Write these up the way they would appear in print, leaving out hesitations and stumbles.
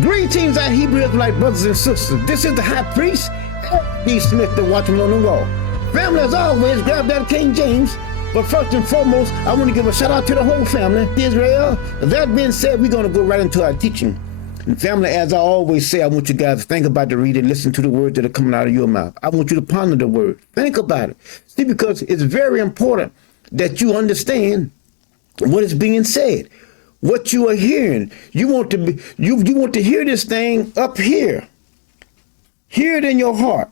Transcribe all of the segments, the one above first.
Greetings, our Hebrew Israelite brothers and sisters. This is the high priest, D. Smith, the Watchman on the wall. Family, as always, grab that King James. But first and foremost, I want to give a shout out to the whole family, Israel. That being said, we're going to go right into our teaching. And family, as I always say, I want you guys to think about the reading, listen to the words that are coming out of your mouth. I want you to ponder the word. Think about it. See, because it's very important that you understand what is being said, what you are hearing. You want to hear this thing up here. Hear it in your heart.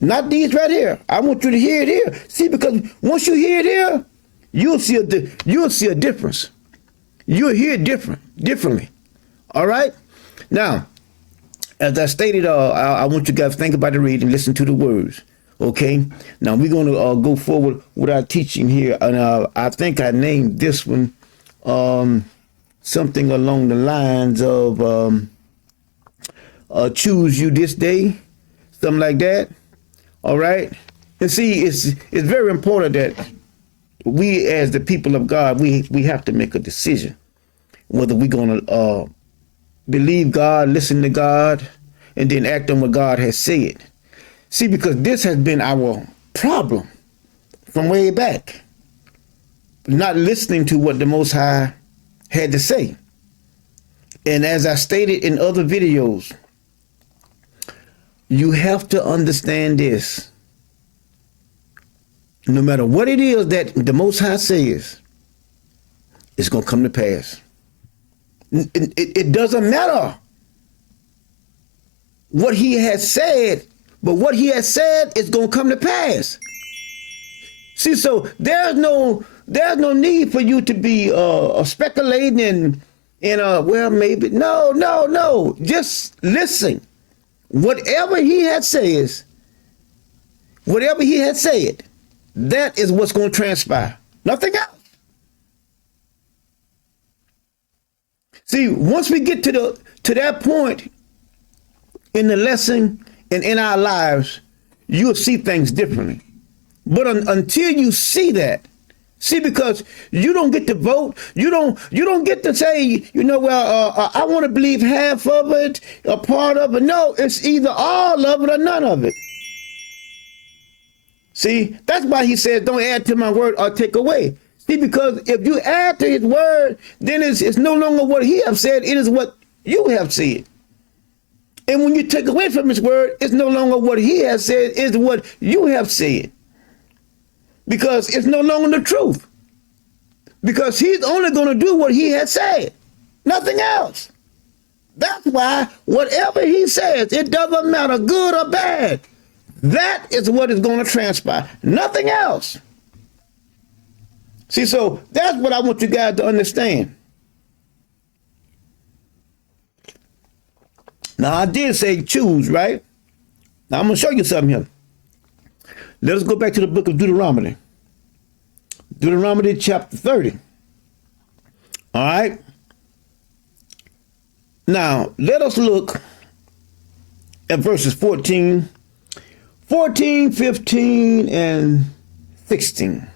Not these right here. I want you to hear it here. See, because once you hear it here, you'll see a difference. You'll hear it differently. All right? Now, as I stated, I want you guys to think about the reading, listen to the words. Okay? Now, we're going to go forward with our teaching here. And I think I named this one something along the lines of choose you this day, something like that. All right. And see, it's very important that we, as the people of God, we have to make a decision whether we're going to believe God, listen to God, and then act on what God has said. See, because this has been our problem from way back, not listening to what the Most High had to say. And as I stated in other videos, you have to understand this. No matter what it is that the Most High says, it's going to come to pass. It doesn't matter what he has said, but what he has said is going to come to pass. See, so there's no need for you to be speculating and well, maybe. No. Just listen. Whatever he had said, that is what's going to transpire. Nothing else. See, once we get to that point in the lesson and in our lives, you'll see things differently. But until you see that, because you don't get to vote, you don't get to say, I want to believe half of it, a part of it. No, it's either all of it or none of it. See, that's why he says, don't add to my word or take away. See, because if you add to his word, then it's no longer what he have said, it is what you have said. And when you take away from his word, it's no longer what he has said, it's what you have said. Because it's no longer the truth. Because he's only going to do what he has said. Nothing else. That's why whatever he says, it doesn't matter good or bad. That is what is going to transpire. Nothing else. See, so that's what I want you guys to understand. Now, I did say choose, right? Now, I'm going to show you something here. Let us go back to the book of Deuteronomy. Deuteronomy chapter 30. All right. Now, let us look at verses 14, 15, and 16.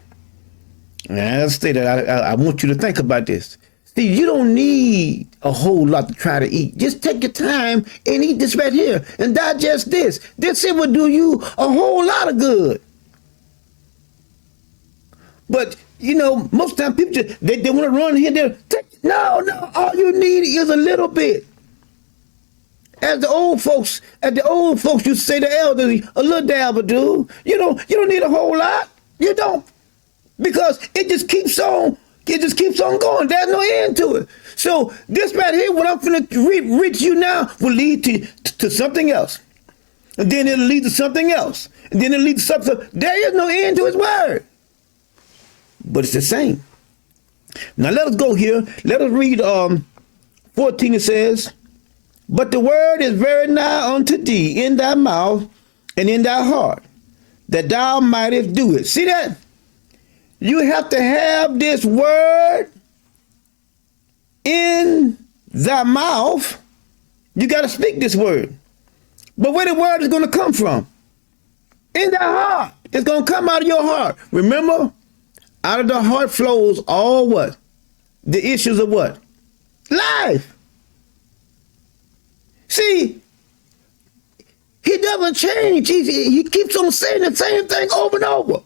And as I stated, I want you to think about this. See, you don't need a whole lot to try to eat. Just take your time and eat this right here and digest this. This it will do you a whole lot of good. But, most of the time people just, they want to run here. No, all you need is a little bit. As the old folks used to say, the elders, a little dab will do. You don't need a whole lot. You don't. Because it just keeps on going. There's no end to it. So this right here, what I'm going to read to you now, will lead to something else. And then it'll lead to something else. And then it'll lead to something. There is no end to his word. But it's the same. Now let us go here. Let us read 14. It says, but the word is very nigh unto thee, in thy mouth and in thy heart, that thou mightest do it. See that? You have to have this word in thy mouth. You got to speak this word. But where the word is going to come from? In thy heart. It's going to come out of your heart. Remember? Out of the heart flows all what? The issues of what? Life. See, he doesn't change. He keeps on saying the same thing over and over.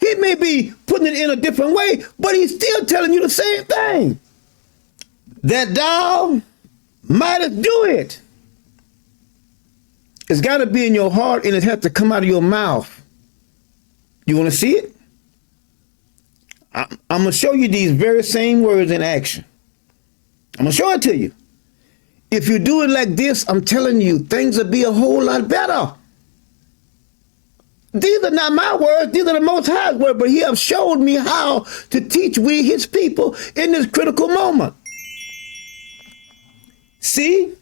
He may be putting it in a different way, but he's still telling you the same thing. That thou mightest do it. It's got to be in your heart, and it has to come out of your mouth. You want to see it? I'm going to show you these very same words in action. I'm going to show it to you. If you do it like this, I'm telling you, things will be a whole lot better. These are not my words. These are the Most High's words, but he has showed me how to teach we, his people, in this critical moment. See,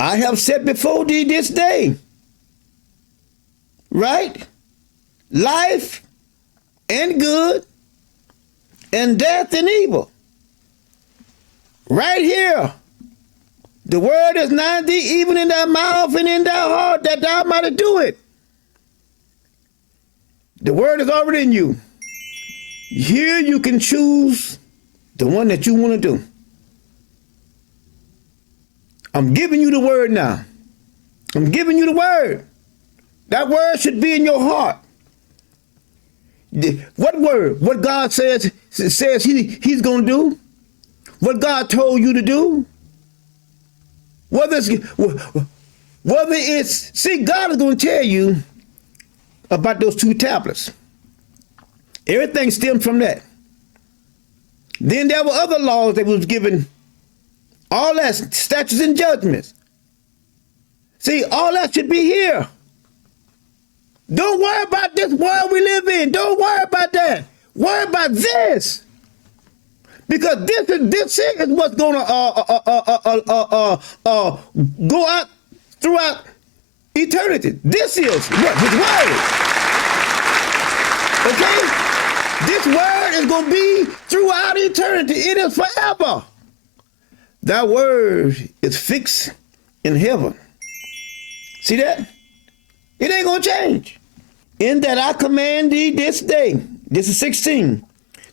I have set before thee this day, right? Life and good, and death and evil. Right here. The word is nigh thee, even in thy mouth and in thy heart, that thou mightest do it. The word is already in you. Here you can choose the one that you want to do. I'm giving you the word now. I'm giving you the word. That word should be in your heart. What word? What God says he's going to do? What God told you to do? Whether it's, see, God is going to tell you about those 2 tablets. Everything stemmed from that. Then there were other laws that was given, all that, statutes and judgments. See, all that should be here. Don't worry about this world we live in. Don't worry about that. Worry about this. Because this is what's going to go out throughout eternity. This is what his word. Okay? This word is going to be throughout eternity. It is forever. That word is fixed in heaven. See that? It ain't going to change. In that I command thee this day, this is 16,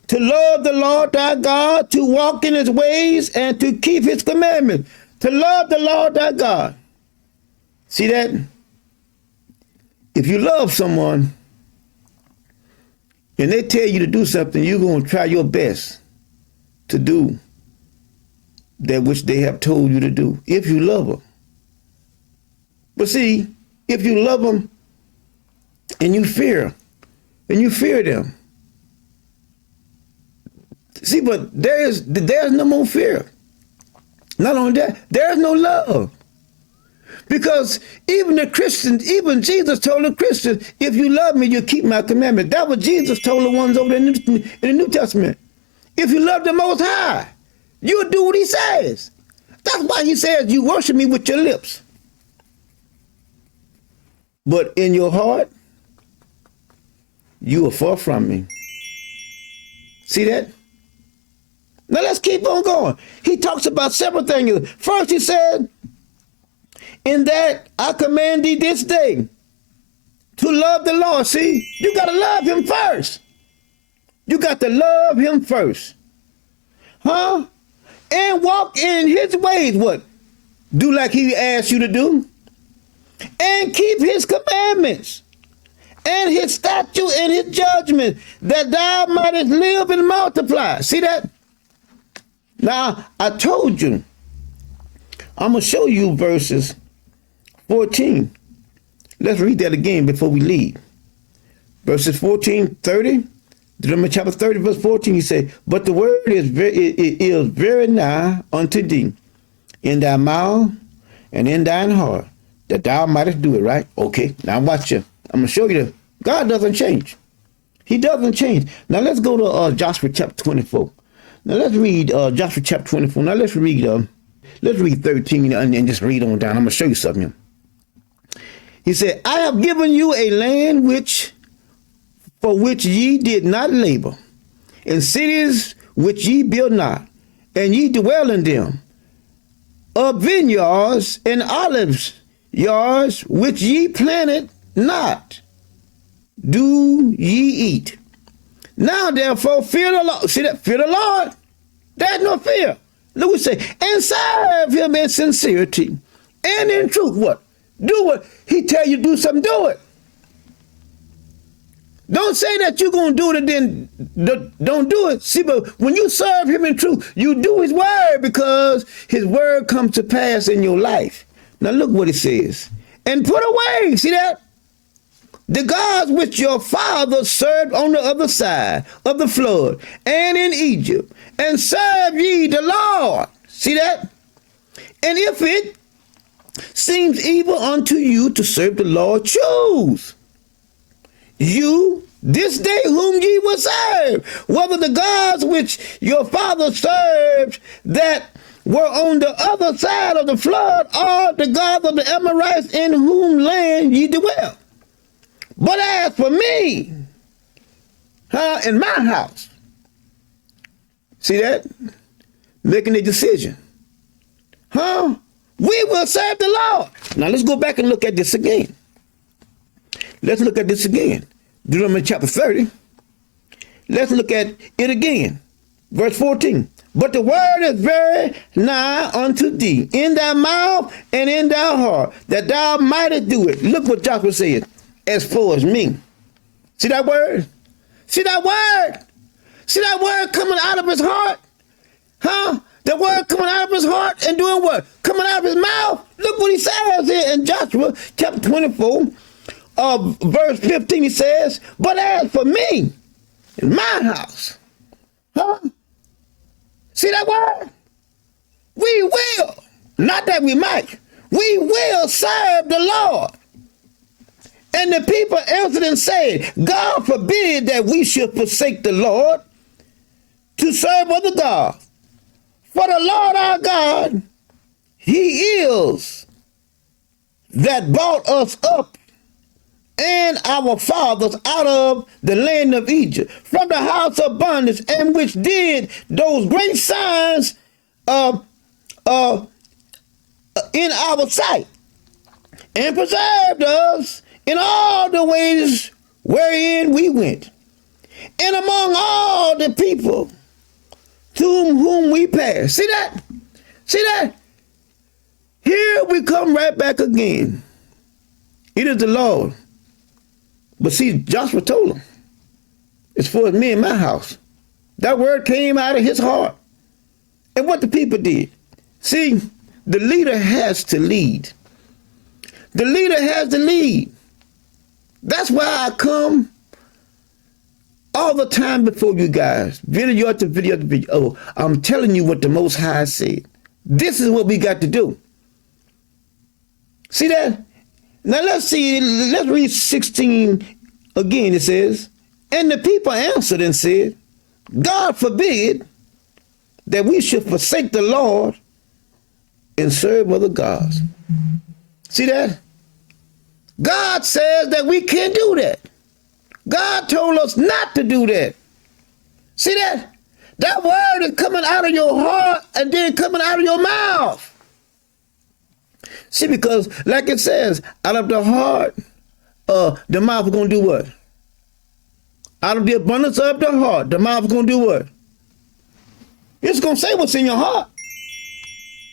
to love the Lord thy God, to walk in his ways, and to keep his commandments. To love the Lord thy God. See that? If you love someone and they tell you to do something, you're going to try your best to do that which they have told you to do, if you love them. But see, if you love them and you fear them, see, but there's no more fear. Not only that, there's no love. Because even the Christians, even Jesus told the Christians, if you love me, you'll keep my commandments. That was Jesus told the ones over in the New Testament. If you love the Most High, you'll do what he says. That's why he says you worship me with your lips. But in your heart, you are far from me. See that? Now let's keep on going. He talks about several things. First he said, in that I command thee this day to love the Lord. See, you got to love him first. You got to love him first. Huh? And walk in his ways. What? Do like he asked you to do. And keep his commandments. And his statute and his judgment, that thou mightest live and multiply. See that? Now, I told you, I'm going to show you verses 14. Let's read that again before we leave. Verses 14, 30. Deuteronomy chapter 30, verse 14, he said, but the word is very nigh unto thee, in thy mouth and in thine heart, that thou mightest do it, right? Okay, now watch you. I'm going to show you that God doesn't change. He doesn't change. Now let's go to Joshua chapter 24. Now let's read Joshua chapter 24. Now let's read 13 and just read on down. I'm going to show you something. He said, I have given you a land for which ye did not labor, and cities which ye built not, and ye dwell in them, of vineyards and olives yards which ye planted not, do ye eat. Now therefore fear the Lord. See that? Fear the Lord. There's no fear. Look what it say. And serve him in sincerity and in truth. What? Do what he tell you to do something, do it. Don't say that you're going to do it and then don't do it. See, but when you serve him in truth, you do his word because his word comes to pass in your life. Now look what it says. And put away, see that? The gods which your fathers served on the other side of the flood and in Egypt, and serve ye the Lord. See that? And if it seems evil unto you to serve the Lord, choose you this day whom ye will serve, whether the gods which your fathers served that were on the other side of the flood, or the gods of the Amorites in whom land ye dwell. But as for me, in my house, see that? Making a decision. We will serve the Lord. Now let's go back and look at this again. Let's look at this again. Deuteronomy chapter 30. Let's look at it again. Verse 14. But the word is very nigh unto thee, in thy mouth and in thy heart, that thou mightest do it. Look what Joshua said. As far as me. See that word? See that word? See that word coming out of his heart? The word coming out of his heart and doing what? Coming out of his mouth. Look what he says here in Joshua chapter 24, verse 15. He says, but as for me, in my house, see that word? We will, not that we might, we will serve the Lord. And the people answered and said, God forbid that we should forsake the Lord to serve other gods. For the Lord our God, he is that brought us up and our fathers out of the land of Egypt, from the house of bondage, and which did those great signs in our sight, and preserved us in all the ways wherein we went, and among all the people to whom we passed. See that? See that? Here we come right back again. It is the Lord. But see, Joshua told him, as far as me and my house, that word came out of his heart. And what the people did. See, the leader has to lead. The leader has to lead. That's why I come all the time before you guys, video after video after video. Oh, I'm telling you what the Most High said. This is what we got to do. See that? Now let's read 16 again. It says, and the people answered and said, God forbid that we should forsake the Lord and serve other gods. See that? God says that we can't do that. God told us not to do that. See that? That word is coming out of your heart and then coming out of your mouth. See, because like it says, out of the heart, the mouth is going to do what? Out of the abundance of the heart, the mouth is going to do what? It's going to say what's in your heart.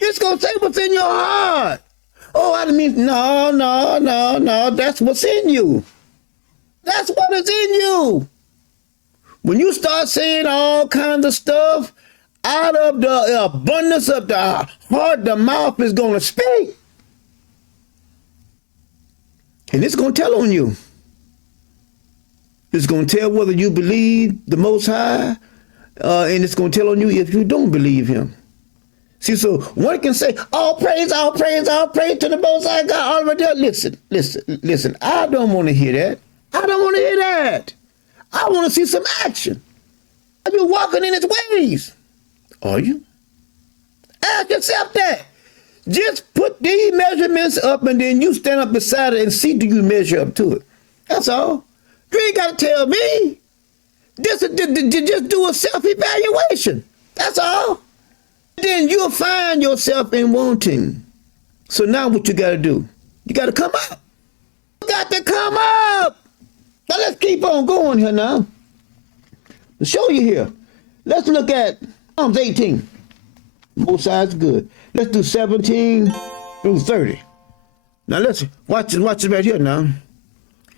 It's going to say what's in your heart. Oh, I didn't mean, no. That's what's in you. That's what is in you. When you start saying all kinds of stuff, out of the abundance of the heart, the mouth is going to speak. And it's going to tell on you. It's going to tell whether you believe the Most High, and it's going to tell on you if you don't believe him. See, so one can say, all praise to the Most High God. All right there. Listen. I don't want to hear that. I don't want to hear that. I want to see some action. Are you walking in his ways? Are you? Ask yourself that. Just put these measurements up and then you stand up beside it and see do you measure up to it. That's all. You ain't got to tell me. Just do a self-evaluation. That's all. Then you'll find yourself in wanting. So now what you got to do? You got to come up. You got to come up. Now let's keep on going here now. To show you here. Let's look at Psalms 18. Both sides good. Let's do 17 through 30. Now let's watch it right here now.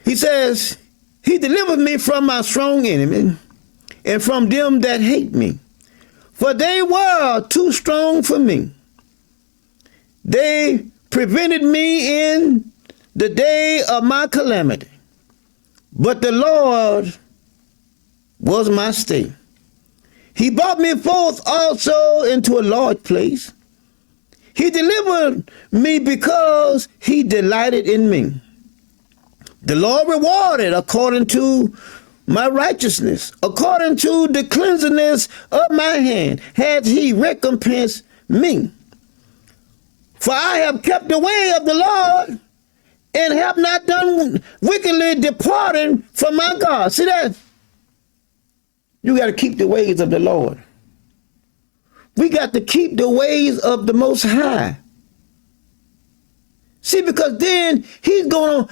He says, he delivered me from my strong enemy and from them that hate me. For they were too strong for me. They prevented me in the day of my calamity. But the Lord was my stay. He brought me forth also into a large place. He delivered me because he delighted in me. The Lord rewarded according to my righteousness, according to the cleanliness of my hand, has he recompensed me. For I have kept the way of the Lord and have not done wickedly, departing from my God. See that? You got to keep the ways of the Lord. We got to keep the ways of the Most High. See, because then he's gonna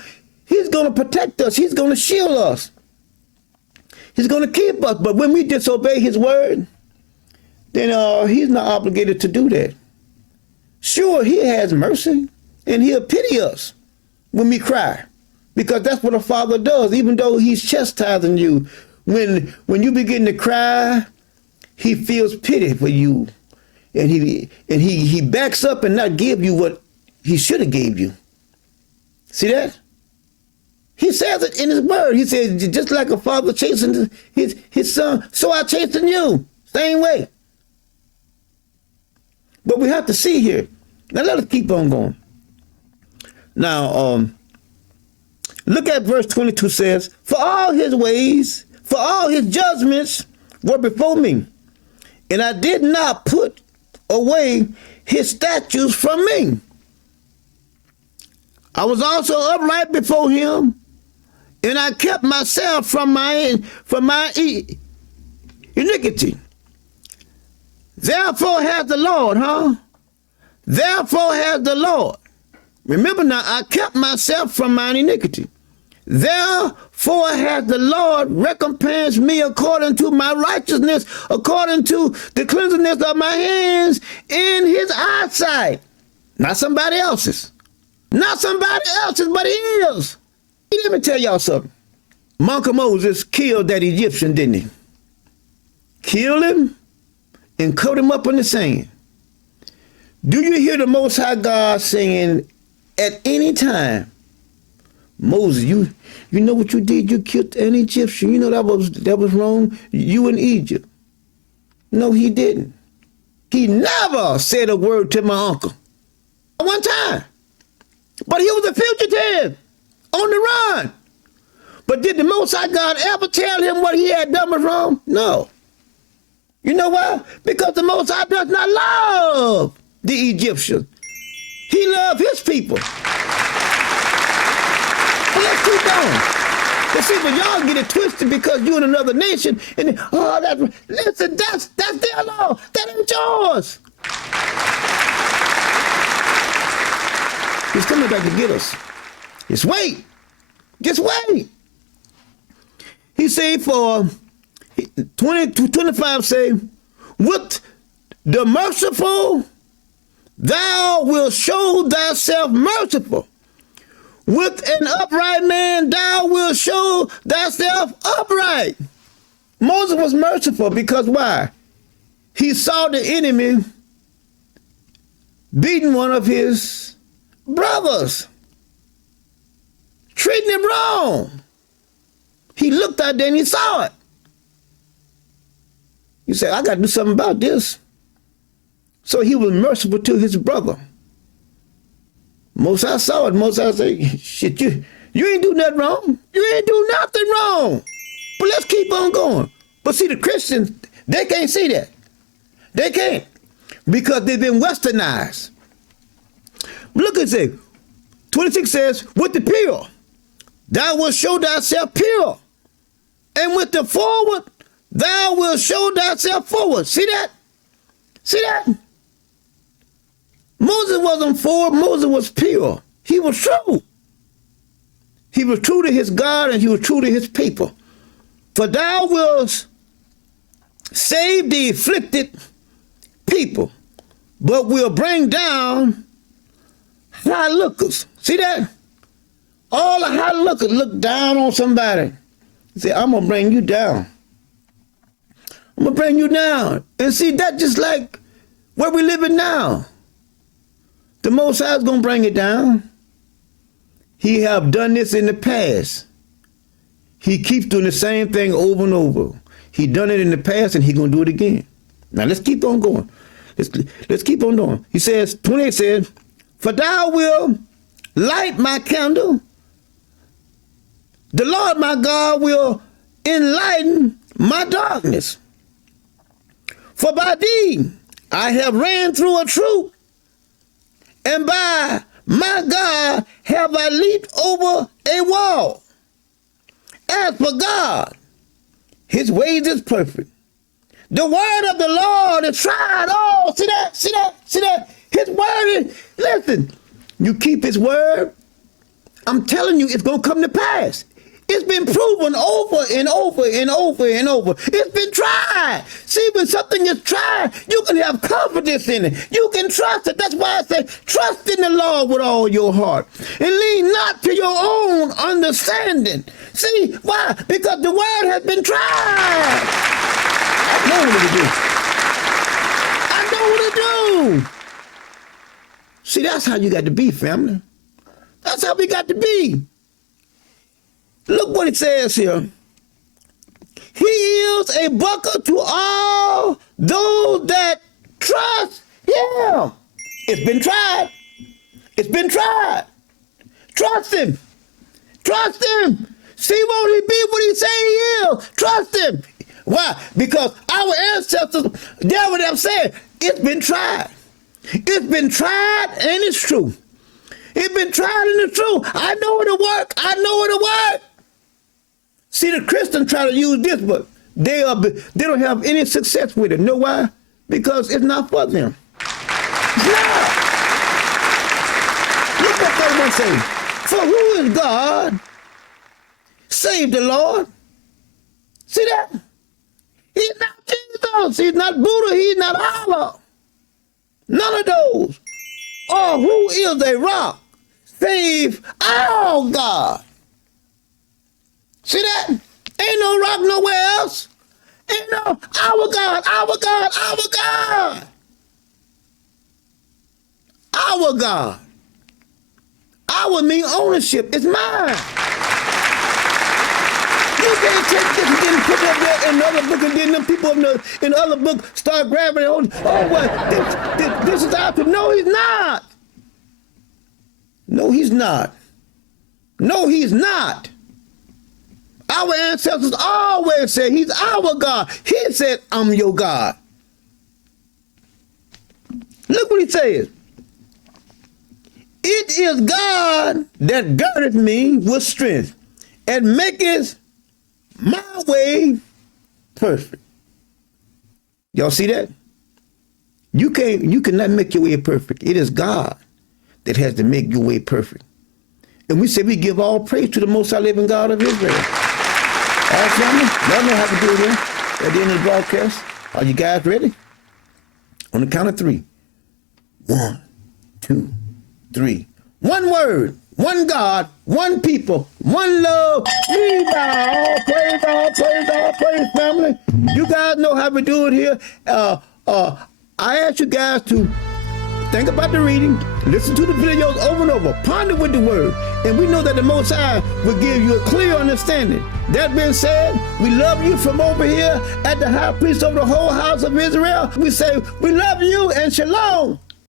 protect us. He's gonna shield us. He's gonna keep us. But when we disobey his word, then he's not obligated to do that. Sure, he has mercy and he'll pity us when we cry, because that's what a father does. Even though he's chastising you, when you begin to cry, he feels pity for you, and he backs up and not give you what he should have gave you. See that? He says it in his word. He says, just like a father chasing his son, so I chasten you. Same way. But we have to see here. Now let us keep on going. Now, look at verse 22 says, for all his ways, for all his judgments were before me, and I did not put away his statutes from me. I was also upright before him, and I kept myself from my iniquity. Therefore has the Lord, Therefore has the Lord. Remember now, I kept myself from mine iniquity. Therefore has the Lord recompensed me according to my righteousness, according to the cleanliness of my hands in his eyesight. Not somebody else's. Not somebody else's, but his. Let me tell y'all something. Monk Moses killed that Egyptian, didn't he? Killed him and cut him up in the sand. Do you hear the Most High God saying at any time, Moses, you know what you did? You killed an Egyptian. You know that was wrong. You in Egypt. No, he didn't. He never said a word to my uncle. One time. But he was a fugitive on the run. But did the Most High God ever tell him what he had done was wrong? No. You know why? Because the Most High does not love the Egyptians. He loved his people. Well, let's keep going. But see, but y'all get it twisted because you're in another nation, and listen, that's their law. That ain't yours. He's coming back to get us. Just wait. Just wait. He say for 20-25 say, with the merciful, thou wilt show thyself merciful. With an upright man, thou wilt show thyself upright. Moses was merciful because why? He saw the enemy beating one of his brothers, treating him wrong. He looked out there and he saw it. He said, I got to do something about this. So he was merciful to his brother. Moses saw it. Moses said, shit, you ain't do nothing wrong. You ain't do nothing wrong. But let's keep on going. But see, the Christians, they can't see that. They can't. Because they've been westernized. Look at this. 26 says, with the pure, thou wilt show thyself pure. And with the forward, thou wilt show thyself forward. See that? See that? Moses wasn't forward. Moses was pure. He was true. He was true to his God and he was true to his people. For thou wilt save the afflicted people but will bring down high lookers. See that? All the high lookers look down on somebody. Say, I'm going to bring you down. I'm going to bring you down. And see, that's just like where we living now. The Most High is going to bring it down. He have done this in the past. He keeps doing the same thing over and over. He done it in the past and he going to do it again. Now let's keep on going. Let's keep on going. He says, 28 says, for thou will light my candle. The Lord my God will enlighten my darkness. For by thee I have ran through a troop, and by my God have I leaped over a wall. As for God, his ways is perfect. The word of the Lord is tried. Oh, see that, see that, see that? His word is, listen, you keep his word, I'm telling you, it's going to come to pass. It's been proven over and over and over and over. It's been tried. See, when something is tried, you can have confidence in it. You can trust it. That's why I say, trust in the Lord with all your heart. And lean not to your own understanding. See, why? Because the word has been tried. I know what to do. I know what to do. See, that's how you got to be, family. That's how we got to be. Look what it says here. He is a buckler to all those that trust him. It's been tried. It's been tried. Trust him. Trust him. See, won't he be what he say he is? Trust him. Why? Because our ancestors, that's what I'm saying. It's been tried. It's been tried and it's true. It's been tried and it's true. I know it'll work. I know it'll work. See, the Christians try to use this, but they don't have any success with it. Know why? Because it's not for them. It's not. Look what they want to say. For who is God? Save the Lord. See that? He's not Jesus. He's not Buddha. He's not Allah. None of those. Or who is a rock? Save our God. See that? Ain't no rock nowhere else. Ain't no our God, our God, our God. Our God. Our mean ownership. It's mine. You can't take this and then put it up there in another book, and then them people in the other book start grabbing it. Oh, what? This is out there. No, he's not. No, he's not. No, he's not. Our ancestors always said he's our God. He said, I'm your God. Look what he says. It is God that girdeth me with strength and maketh my way perfect. Y'all see that? You cannot make your way perfect. It is God that has to make your way perfect. And we say we give all praise to the Most High living God of Israel. All right, family, y'all know how to do it here at the end of the broadcast. Are you guys ready? On the count of 3. 1, 2, 3. One word, one God, one people, one love. Levi, all praise, family. You guys know how we do it here. I ask you guys to think about the reading, listen to the videos over and over, ponder with the word, and we know that the Most High will give you a clear understanding. That being said, we love you from over here at the high priest over the whole house of Israel. We say, we love you and shalom.